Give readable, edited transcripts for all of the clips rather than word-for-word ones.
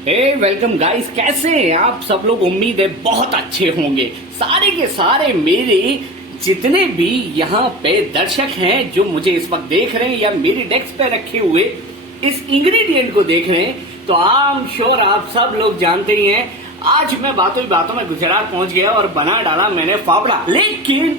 हे welcome guys, कैसे हैं आप सब लोग। उम्मीद है बहुत अच्छे होंगे। सारे के सारे मेरे जितने भी यहाँ पे दर्शक हैं जो मुझे इस वक्त देख रहे हैं या मेरी डेस्क पे रखे हुए इस इंग्रेडिएंट को देख रहे हैं, तो आई एम श्योर आप सब लोग जानते ही हैं। आज मैं बातों ही बातों में गुजरात पहुंच गया और बना डाला मैंने फाफड़ा, लेकिन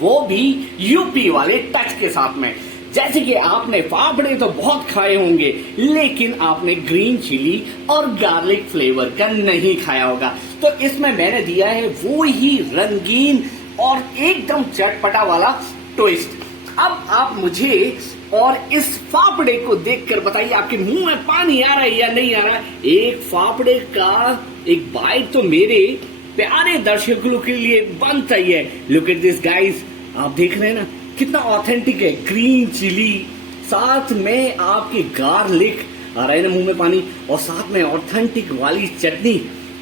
वो भी यूपी वाले टच के साथ में। जैसे कि आपने फाफड़े तो बहुत खाए होंगे, लेकिन आपने ग्रीन चिली और गार्लिक फ्लेवर का नहीं खाया होगा। तो इसमें मैंने दिया है वो ही रंगीन और एकदम चटपटा वाला ट्विस्ट। अब आप मुझे और इस फाफड़े को देखकर बताइए, आपके मुंह में पानी आ रहा है या नहीं आ रहा। एक फाफड़े का एक बाइट तो मेरे प्यारे दर्शकों के लिए बनता ही है। लुक एट दिस गाइस, आप देख रहे हैं ना कितना ऑथेंटिक है। ग्रीन चिली, साथ में आपकी गार्लिक, आ रहा है ना मुंह में पानी, और साथ में ऑथेंटिक वाली चटनी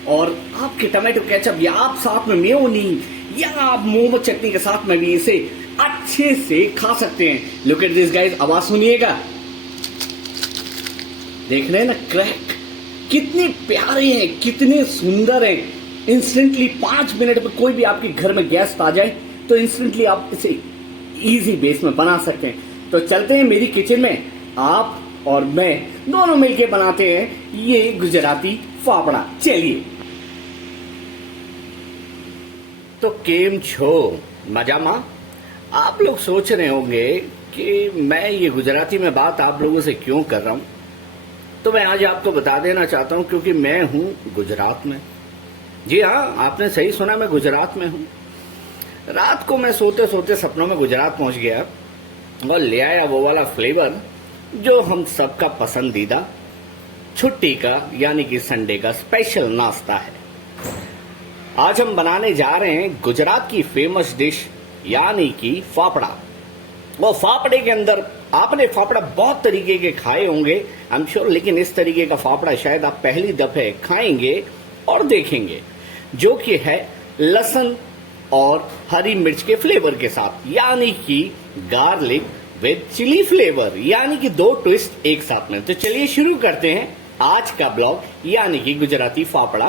और आपके टमाटो केचप, या आप साथ में मेयोनीज, या आप मोमो चटनी के साथ में भी इसे अच्छे से खा सकते हैं। लुक एट दिस गाइस, आवाज सुनिएगा। देख रहे हैं ना क्रैक, कितने प्यारे हैं, कितने सुंदर हैं। इंस्टेंटली 5 मिनट में कोई भी आपके घर में गेस्ट आ जाए तो इंस्टेंटली आप इसे इजी बेस में बना सकते हैं। तो चलते हैं मेरी किचन में, आप और मैं दोनों मिलके बनाते हैं ये गुजराती फाफड़ा। चलिए। तो केम छो मजामा। आप लोग सोच रहे होंगे कि मैं ये गुजराती में बात आप लोगों से क्यों कर रहा हूं। तो मैं आज आपको बता देना चाहता हूं, क्योंकि मैं हूं गुजरात में। जी हाँ, आपने सही सुना, मैं गुजरात में हूं। रात को मैं सोते सोते सपनों में गुजरात पहुंच गया और ले आया वो वाला फ्लेवर जो हम सबका पसंदीदा छुट्टी का यानी कि संडे का स्पेशल नाश्ता है। आज हम बनाने जा रहे हैं गुजरात की फेमस डिश यानी कि फाफड़ा। वो फाफड़े के अंदर आपने फाफड़ा बहुत तरीके के खाए होंगे आई एम श्योर, लेकिन इस तरीके का फाफड़ा शायद आप पहली दफे खाएंगे और देखेंगे, जो कि है लहसुन और हरी मिर्च के फ्लेवर के साथ, यानी कि गार्लिक विद चिली फ्लेवर, यानी कि 2 ट्विस्ट एक साथ में। तो चलिए शुरू करते हैं आज का ब्लॉग, यानी कि गुजराती फाफड़ा।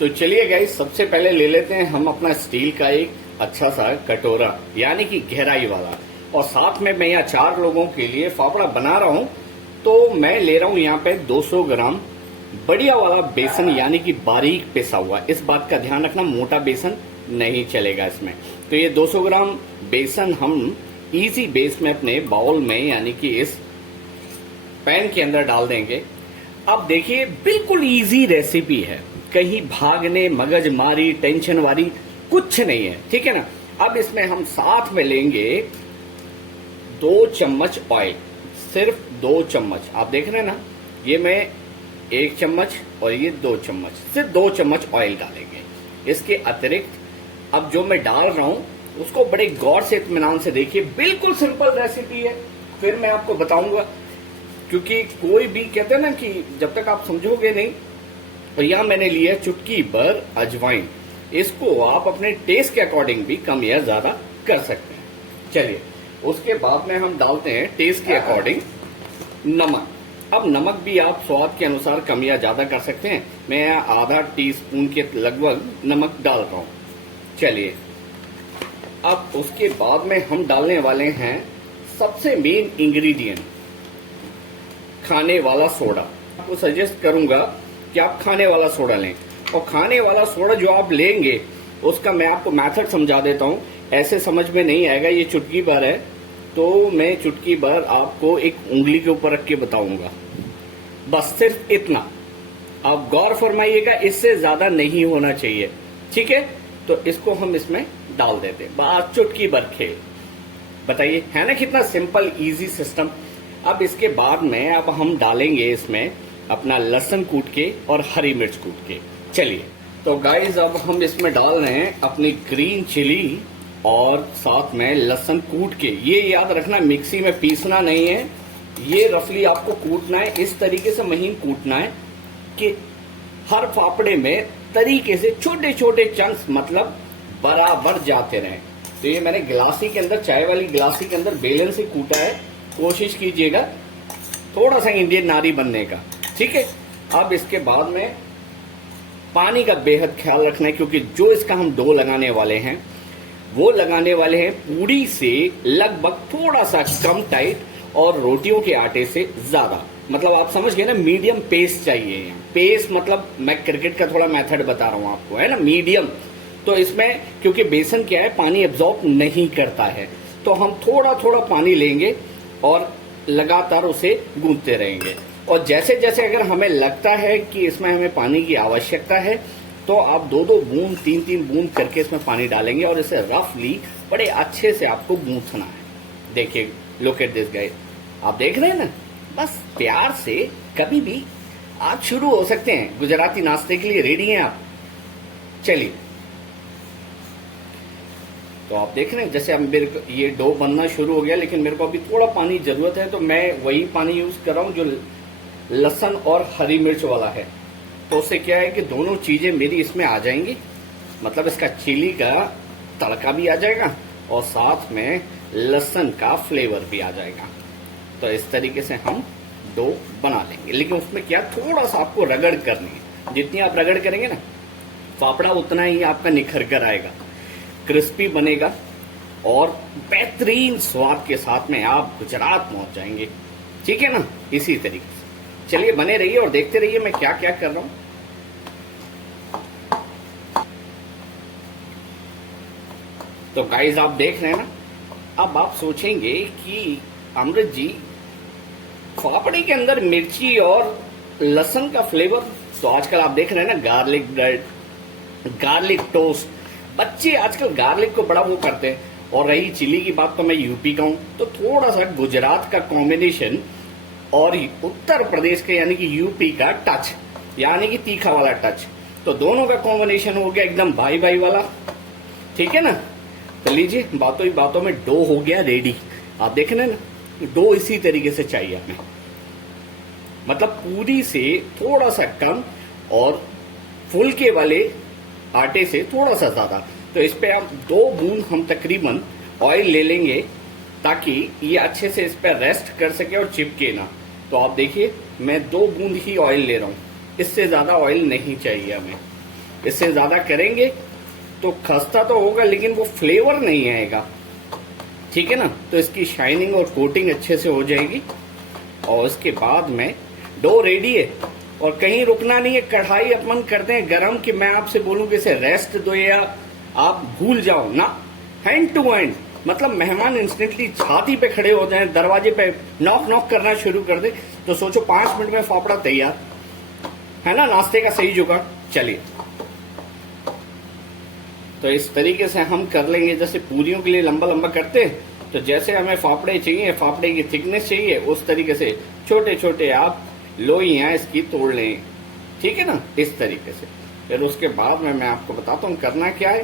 तो चलिए गाइस, सबसे पहले ले लेते हैं हम अपना स्टील का एक अच्छा सा कटोरा, यानी कि गहराई वाला, और साथ में मैं यहाँ 4 लोगों के लिए फाफड़ा बना रहा हूं। तो मैं ले रहा हूं यहाँ पे 200 ग्राम बढ़िया वाला बेसन, यानी कि बारीक पिसा हुआ। इस बात का ध्यान रखना, मोटा बेसन नहीं चलेगा इसमें। तो ये 200 ग्राम बेसन हम इजी बेस में अपने बाउल में यानी कि इस पैन के अंदर डाल देंगे। अब देखिए, बिल्कुल इजी रेसिपी है, कहीं भागने मगजमारी टेंशन वाली कुछ नहीं है, ठीक है ना। अब इसमें हम साथ में लेंगे 2 चम्मच ऑयल, सिर्फ 2 चम्मच। आप देख रहे हैं ना, ये मैं 1 चम्मच और ये 2 चम्मच, सिर्फ 2 चम्मच ऑयल डालेंगे। इसके अतिरिक्त अब जो मैं डाल रहा हूं उसको बड़े गौर से इत्मीनान से देखिए। बिल्कुल सिंपल रेसिपी है, फिर मैं आपको बताऊंगा, क्योंकि कोई भी कहते हैं ना कि जब तक आप समझोगे नहीं। तो यहां मैंने लिया चुटकी भर अजवाइन, इसको आप अपने टेस्ट के अकॉर्डिंग भी कम या ज्यादा कर सकते हैं। चलिए, उसके बाद में हम डालते हैं टेस्ट के अकॉर्डिंग नमक। अब नमक भी आप स्वाद के अनुसार कम या ज्यादा कर सकते हैं। मैं आधा टीस्पून के लगभग नमक डाल रहा हूं। चलिए, अब उसके बाद में हम डालने वाले हैं सबसे मेन इंग्रेडिएंट, खाने वाला सोडा। आपको सजेस्ट करूंगा कि आप खाने वाला सोडा लें, और खाने वाला सोडा जो आप लेंगे उसका मैं आपको मेथड समझा देता हूं। ऐसे समझ में नहीं आएगा, ये चुटकी भर है तो मैं चुटकी भर आपको एक उंगली के ऊपर रख के बताऊंगा, बस सिर्फ इतना। आप गौर फरमाइएगा, इससे ज्यादा नहीं होना चाहिए, ठीक है। तो इसको हम इसमें डाल देते हैं, बस चुटकी भर खेल। बताइए, है ना कितना सिंपल इजी सिस्टम। अब इसके बाद में अब हम डालेंगे इसमें अपना लहसुन कूट के और हरी मिर्च कूट के। चलिए, तो गाइज अब हम इसमें डाल रहे हैं अपनी ग्रीन चिली और साथ में लहसुन कूट के। ये याद रखना, मिक्सी में पीसना नहीं है, ये रफली आपको कूटना है, इस तरीके से महीन कूटना है कि हर फाफड़े में तरीके से छोटे छोटे चंक्स मतलब बराबर जाते रहें। तो ये मैंने गिलासी के अंदर, चाय वाली गिलासी के अंदर बेलन से कूटा है। कोशिश कीजिएगा थोड़ा सा इंडियन नारी बनने का, ठीक है। अब इसके बाद में पानी का बेहद ख्याल रखना है, क्योंकि जो इसका हम डो लगाने वाले हैं वो लगाने वाले हैं पूड़ी से लगभग थोड़ा सा कम टाइट और रोटियों के आटे से ज्यादा। मतलब आप समझ गए ना, मीडियम पेस चाहिए। पेस मतलब मैं क्रिकेट का थोड़ा मेथड बता रहा हूं आपको, है ना, मीडियम। तो इसमें क्योंकि बेसन क्या है, पानी एब्जॉर्ब नहीं करता है, तो हम थोड़ा थोड़ा पानी लेंगे और लगातार उसे गूंथते रहेंगे। और जैसे जैसे अगर हमें लगता है कि इसमें हमें पानी की आवश्यकता है, तो आप 2-2 बूंद 3-3 बूंद करके इसमें पानी डालेंगे और इसे रफली बड़े अच्छे से आपको गूंथना है। देखिए, लुक एट दिस गाइस, आप देख रहे हैं ना, बस प्यार से कभी भी आप शुरू हो सकते हैं। गुजराती नाश्ते के लिए रेडी हैं आप? चलिए, तो आप देख रहे हैं जैसे अब मेरे को ये डो बनना शुरू हो गया, लेकिन मेरे को अभी थोड़ा पानी जरूरत है, तो मैं वही पानी यूज कर रहा हूं जो लहसुन और हरी मिर्च वाला है। तो उससे क्या है कि दोनों चीजें मेरी इसमें आ जाएंगी, मतलब इसका चिली का तड़का भी आ जाएगा और साथ में लहसुन का फ्लेवर भी आ जाएगा। तो इस तरीके से हम डो बना लेंगे, लेकिन उसमें क्या, थोड़ा सा आपको रगड़ करनी है। जितनी आप रगड़ करेंगे ना फाफड़ा, उतना ही आपका निखर कर आएगा, क्रिस्पी बनेगा और बेहतरीन स्वाद के साथ में आप गुजरात पहुंच जाएंगे। ठीक है ना, इसी तरीके से चलिए बने रहिए और देखते रहिए मैं क्या क्या कर रहा हूं। तो गाइस आप देख रहे हैं ना, अब आप सोचेंगे कि अमृत जी फाफड़े के अंदर मिर्ची और लहसुन का फ्लेवर, तो आजकल आप देख रहे हैं ना गार्लिक ब्रेड, गार्लिक टोस्ट, बच्चे आजकल गार्लिक को बड़ा वो करते हैं। और रही चिली की बात, तो मैं यूपी का हूं, तो थोड़ा सा गुजरात का कॉम्बिनेशन और उत्तर प्रदेश के यानी कि यूपी का टच, यानी कि तीखा वाला टच, तो दोनों का कॉम्बिनेशन हो गया एकदम भाई भाई वाला। ठीक है ना, तो लीजिए, बातों ही बातों में डो हो गया रेडी। आप देख रहे हैं ना, डो इसी तरीके से चाहिए हमें, मतलब पूरी से थोड़ा सा कम और फुलके वाले आटे से थोड़ा सा ज्यादा। तो इस पे आप 2 बूंद हम तकरीबन ऑयल ले लेंगे, ताकि ये अच्छे से इस पे रेस्ट कर सके और चिपके ना। तो आप देखिए, मैं 2 बूंद ही ऑयल ले रहा हूं, इससे ज्यादा ऑयल नहीं चाहिए हमें। इससे ज्यादा करेंगे तो खस्ता तो होगा, लेकिन वो फ्लेवर नहीं आएगा। ठीक है ना, तो इसकी शाइनिंग और कोटिंग अच्छे से हो जाएगी। और उसके बाद में डो रेडी है और कहीं रुकना नहीं है। कढ़ाई अपन करते हैं गरम कि मैं आपसे बोलूं कि इसे रेस्ट दो या आप भूल जाओ ना, हैंड टू हैंड। मतलब मेहमान इंस्टेंटली छाती पे खड़े हो जाए, दरवाजे पे नॉक नॉक करना शुरू कर दे, तो सोचो 5 मिनट में फाफड़ा तैयार है ना, नाश्ते का सही जुगाड़। चलिए, तो इस तरीके से हम कर लेंगे, जैसे पूरियों के लिए लंबा लंबा करते हैं, तो जैसे हमें फाफड़े चाहिए, फाफड़े की थिकनेस चाहिए, उस तरीके से छोटे छोटे आप लोइयां इसकी तोड़ लें। ठीक है ना, इस तरीके से। फिर उसके बाद में मैं आपको बताता हूँ करना क्या है।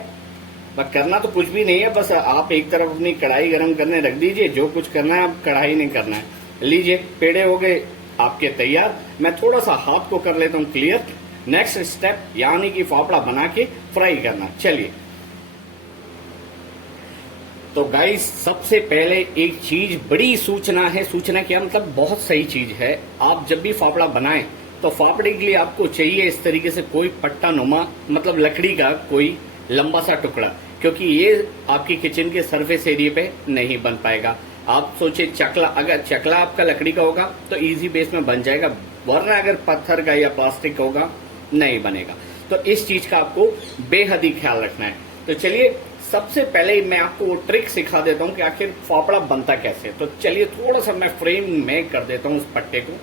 बस करना तो कुछ भी नहीं है, बस आप एक तरफ अपनी कढ़ाई गर्म करने रख दीजिए, जो कुछ करना है आप कढ़ाई नहीं करना है। लीजिए, पेड़े हो गए आपके तैयार। मैं थोड़ा सा हाथ को कर लेता हूँ क्लियर। नेक्स्ट स्टेप यानी कि फाफड़ा बना के फ्राई करना। चलिए, तो गाइस सबसे पहले एक चीज, बड़ी सूचना है। सूचना क्या मतलब, बहुत सही चीज है। आप जब भी फाफड़ा बनाएं तो फाफड़े के लिए आपको चाहिए इस तरीके से कोई पट्टा नुमा, मतलब लकड़ी का कोई लंबा सा टुकड़ा, क्योंकि ये आपकी किचन के सरफेस एरिया पे नहीं बन पाएगा। आप सोचे चकला, अगर चकला आपका लकड़ी का होगा तो इजी बेस में बन जाएगा, वरना अगर पत्थर का या प्लास्टिक का होगा नहीं बनेगा। तो इस चीज का आपको बेहद ही ख्याल रखना है। तो चलिए, सबसे पहले मैं आपको वो ट्रिक सिखा देता हूँ कि आखिर फाफड़ा बनता कैसे। तो चलिए थोड़ा सा मैं फ्रेम में कर देता हूँ उस पट्टे को।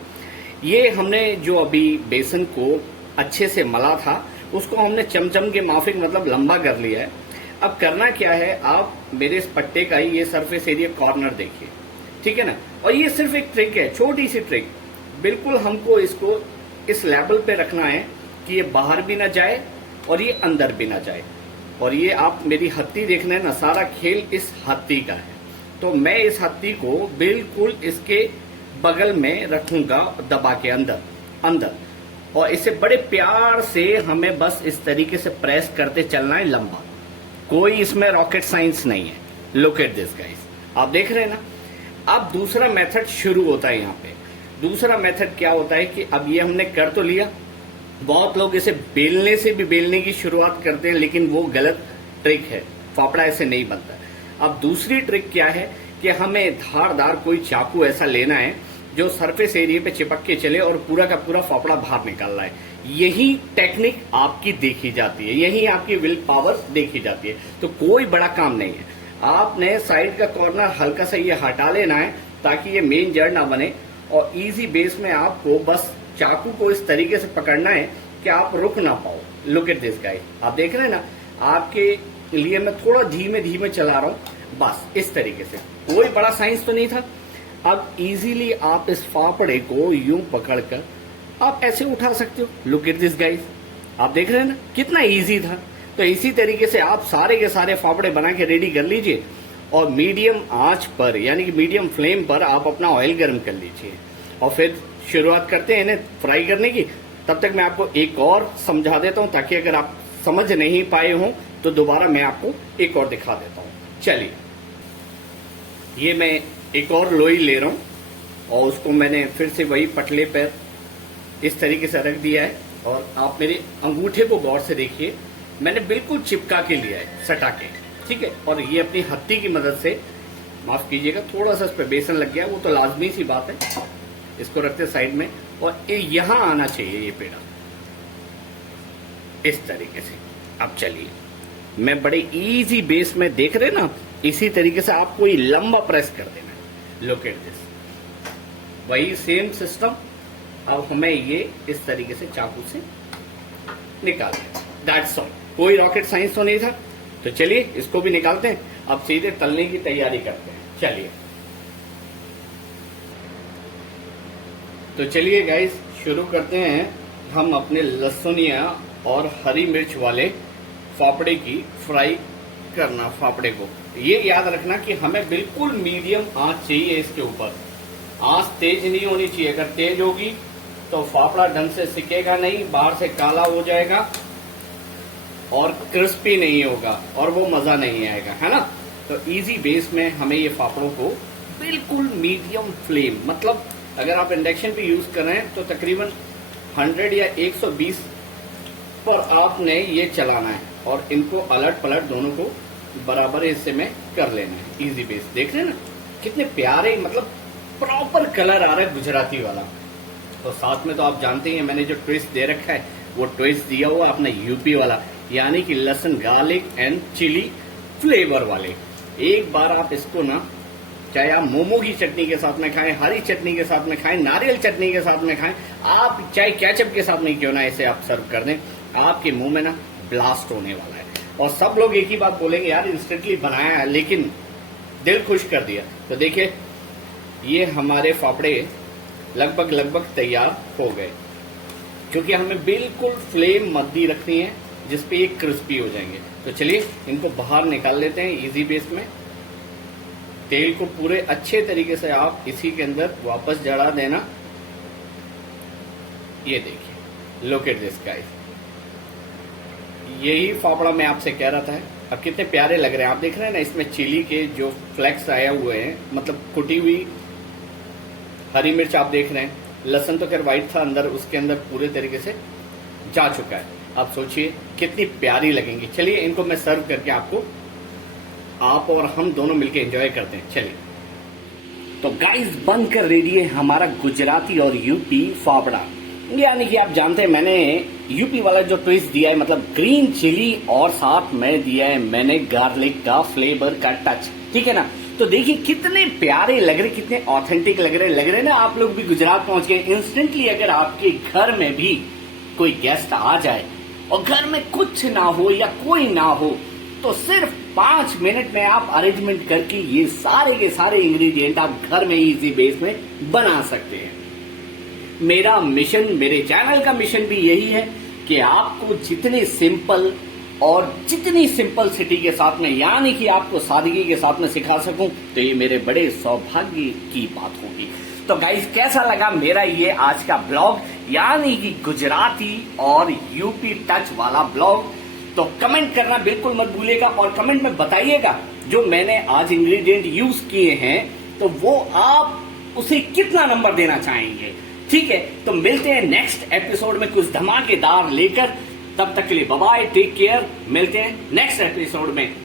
ये हमने जो अभी बेसन को अच्छे से मला था, उसको हमने चमचम के माफिक मतलब लंबा कर लिया है। अब करना क्या है, आप मेरे इस पट्टे का ही ये सरफेस एरिया कॉर्नर देखिए, ठीक है ना। और ये सिर्फ एक ट्रिक है, छोटी सी ट्रिक। बिल्कुल हमको इसको इस लेवल पे रखना है कि ये बाहर भी ना जाए और ये अंदर भी ना जाए। और ये आप मेरी हत्ती देखना है ना, सारा खेल इस हत्ती का है। तो मैं इस हत्ती को बिल्कुल इसके बगल में रखूंगा, दबा के अंदर अंदर, और इसे बड़े प्यार से हमें बस इस तरीके से प्रेस करते चलना है लंबा। कोई इसमें रॉकेट साइंस नहीं है। लुक एट दिस गाइस, आप देख रहे हैं ना। अब दूसरा मेथड शुरू होता है यहाँ पे। दूसरा मेथड क्या होता है कि अब ये हमने कर तो लिया, बहुत लोग इसे बेलने से भी बेलने की शुरुआत करते हैं, लेकिन वो गलत ट्रिक है। फाफड़ा ऐसे नहीं बनता। अब दूसरी ट्रिक क्या है कि हमें धारदार कोई चाकू ऐसा लेना है जो सरफेस एरिया पे चिपक के चले और पूरा का पूरा फाफड़ा बाहर निकालना है। यही टेक्निक आपकी देखी जाती है, यही आपकी विल पावर देखी जाती है। तो कोई बड़ा काम नहीं है, आपने साइड का कॉर्नर हल्का सा ये हटा लेना है ताकि ये मेन जड़ ना बने, और इजी बेस में आपको बस चाकू को इस तरीके से पकड़ना है कि आप रुक ना पाओ। लुक एट दिस गाइस, आप देख रहे हैं ना, आपके लिए मैं थोड़ा धीमे धीमे चला रहा हूं, बस इस तरीके से। कोई बड़ा साइंस तो नहीं था। अब इजीली आप इस फाफड़े को यूं पकड़कर आप ऐसे उठा सकते हो। लुक एट दिस गाइस, आप देख रहे हैं ना कितना इजी था। तो इसी तरीके से आप सारे के सारे फाफड़े बना के रेडी कर लीजिए, और मीडियम आंच पर यानी कि मीडियम फ्लेम पर आप अपना ऑयल गर्म कर लीजिए, और फिर शुरुआत करते हैं इन्हें फ्राई करने की। तब तक मैं आपको एक और समझा देता हूं, ताकि अगर आप समझ नहीं पाए हो तो दोबारा मैं आपको एक और दिखा देता हूं। चलिए, ये मैं एक और लोई ले रहा हूं और उसको मैंने फिर से वही पटले पर इस तरीके से रख दिया है, और आप मेरे अंगूठे को गौर से देखिए, मैंने बिल्कुल चिपका के लिया है, सटा के, ठीक है। और ये अपनी हत्ती की मदद से, माफ कीजिएगा थोड़ा सा इस पे बेसन लग गया, वो तो लाजमी सी बात है। इसको रखते साइड में, और यहां आना चाहिए ये पेड़ा इस तरीके से। अब चलिए, मैं बड़े इजी बेस में, देख रहे ना, इसी तरीके से आपको ये लंबा प्रेस कर देना है। लुक एट दिस, वही सेम सिस्टम। अब हमें ये इस तरीके से चाकू से निकाल दें, दैट्स ऑल। कोई रॉकेट साइंस तो नहीं था। तो चलिए इसको भी निकालते हैं, अब सीधे तलने की तैयारी करते हैं। चलिए, तो चलिए गाइस, शुरू करते हैं हम अपने लहसुनिया और हरी मिर्च वाले फाफड़े की फ्राई करना। फाफड़े को ये याद रखना कि हमें बिल्कुल मीडियम आंच चाहिए इसके ऊपर। आंच तेज नहीं होनी चाहिए, अगर तेज होगी तो फाफड़ा ढंग से सिकेगा नहीं, बाहर से काला हो जाएगा और क्रिस्पी नहीं होगा, और वो मजा नहीं आएगा, है ना। तो इजी बेस में हमें ये फाफड़ों को बिल्कुल मीडियम फ्लेम, मतलब अगर आप इंडक्शन पे यूज कर रहे हैं तो तकरीबन 100 या 120 पर आपने ये चलाना है, और इनको अलट पलट दोनों को बराबर हिस्से में कर लेना है। इजी बेस देख रहे हैं ना कितने प्यारे, मतलब प्रॉपर कलर आ रहा है गुजराती वाला। तो साथ में तो आप जानते ही हैं, मैंने जो ट्विस्ट दे रखा है वो ट्विस्ट दिया हुआ अपना यूपी वाला, यानी कि लहसुन गार्लिक एंड चिली फ्लेवर वाले। एक बार आप इसको ना, चाहे आप मोमो की चटनी के साथ में खाएं, हरी चटनी के साथ में खाएं, नारियल चटनी के साथ में खाएं, आप चाहे केचप के साथ में क्यों ना इसे आप सर्व कर दें, आपके मुंह में ना ब्लास्ट होने वाला है। और सब लोग एक ही बात बोलेंगे, यार इंस्टेंटली बनाया है लेकिन दिल खुश कर दिया। तो देखिए, ये हमारे फाफड़े लगभग तैयार हो गए, क्योंकि हमें बिल्कुल फ्लेम मद्दी रखनी है जिसपे ये क्रिस्पी हो जाएंगे। तो चलिए इनको बाहर निकाल लेते हैं इजी बेस में। तेल को पूरे अच्छे तरीके से आप इसी के अंदर वापस जड़ा देना। ये देखिए, लुक एट दिस गाइस, यही फाफड़ा मैं आपसे कह रहा था। अब कितने प्यारे लग रहे हैं, आप देख रहे हैं ना, इसमें चिली के जो फ्लेक्स आए हुए हैं, मतलब कुटी हुई हरी मिर्च आप देख रहे हैं। लहसुन तो खैर व्हाइट था अंदर, उसके अंदर पूरे तरीके से जा चुका है। आप सोचिए कितनी प्यारी लगेंगी। चलिए इनको मैं सर्व करके आपको, आप और हम दोनों मिलकर एंजॉय करते हैं। चलिए, तो गाइस बनकर रेडी है हमारा गुजराती और यूपी फाफड़ा। यानी कि आप जानते हैं मैंने यूपी वाला जो ट्विस्ट दिया है, मतलब ग्रीन चिली, और साथ में दिया है मैंने गार्लिक का फ्लेवर का टच, ठीक है ना। तो देखिए कितने प्यारे लग रहे, कितने ऑथेंटिक लग रहे ना। आप लोग भी गुजरात पहुंच गए इंस्टेंटली। अगर आपके घर में भी कोई गेस्ट आ जाए और घर में कुछ ना हो या कोई ना हो, तो सिर्फ 5 मिनट में आप अरेंजमेंट करके ये सारे के सारे इंग्रेडिएंट आप घर में इजी बेस में बना सकते हैं। मेरा मिशन, मेरे चैनल का मिशन भी यही है कि आपको जितने सिंपल और जितनी सिंपलिसिटी के साथ में, यानी कि आपको सादगी के साथ में सिखा सकूं, तो ये मेरे बड़े सौभाग्य की बात होगी। तो गाइस, कैसा लगा मेरा ये आज का ब्लॉग, यानी कि गुजराती और यूपी टच वाला ब्लॉग? तो कमेंट करना बिल्कुल मत भूलिएगा, और कमेंट में बताइएगा जो मैंने आज इंग्रेडिएंट यूज किए हैं, तो वो आप उसे कितना नंबर देना चाहेंगे। ठीक है, तो मिलते हैं नेक्स्ट एपिसोड में कुछ धमाकेदार लेकर। तब तक के लिए बाय बाय, टेक केयर, मिलते हैं नेक्स्ट एपिसोड में।